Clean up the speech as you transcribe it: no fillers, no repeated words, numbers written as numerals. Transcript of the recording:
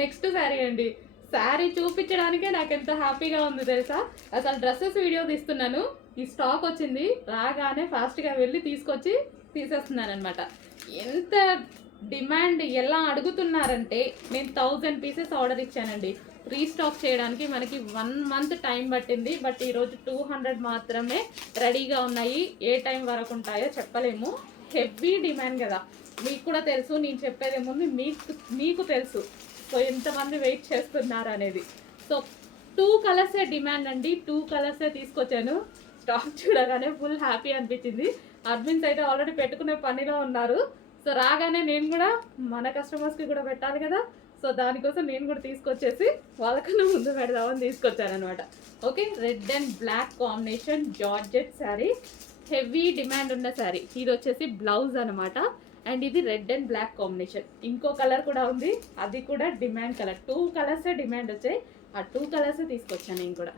Next sari అండి. శారీ చూపించడానికే నాకు ఎంత హ్యాపీగా ఉంది తెలుసా. అసలు డ్రెస్సెస్ వీడియో తీస్తున్నాను, ఈ స్టాక్ వచ్చింది, రాగానే ఫాస్ట్గా వెళ్ళి తీసుకొచ్చి తీసేస్తున్నాను అనమాట. ఎంత డిమాండ్ ఎలా అడుగుతున్నారంటే, నేను 1000 పీసెస్ ఆర్డర్ ఇచ్చానండి. రీస్టాక్ చేయడానికి మనకి 1 మంత్ టైం పట్టింది. బట్ ఈరోజు 200 మాత్రమే రెడీగా ఉన్నాయి. ఏ టైం వరకు ఉంటాయో చెప్పలేము. హెవీ డిమాండ్ కదా, మీకు కూడా తెలుసు. నేను చెప్పేదేముంది, మీకు తెలుసు. సో ఎంతమంది వెయిట్ చేస్తున్నారు అనేది. సో 2 కలర్సే డిమాండ్ అండి. 2 కలర్సే తీసుకొచ్చాను. స్టాక్ చూడగానే ఫుల్ హ్యాపీ అనిపించింది. అడ్మిన్స్ అయితే ఆల్రెడీ పెట్టుకునే పనిలో ఉన్నారు. సో రాగానే నేను కూడా మన కస్టమర్స్కి కూడా పెట్టాలి కదా. సో దానికోసం నేను కూడా తీసుకొచ్చేసి వాళ్ళకన్నా ముందు పెడదామని తీసుకొచ్చాను అనమాట. Okay, red and black combination georgette sari, heavy demand ఉన్న శారీ. ఇది వచ్చేసి బ్లౌజ్ అనమాట. అండ్ ఇది రెడ్ అండ్ బ్లాక్ కాంబినేషన్. ఇంకో కలర్ కూడా ఉంది, అది కూడా డిమాండ్ కలర్. 2 కలర్సే డిమాండ్ వచ్చాయి. ఆ 2 కలర్సే తీసుకొచ్చాను నేను కూడా.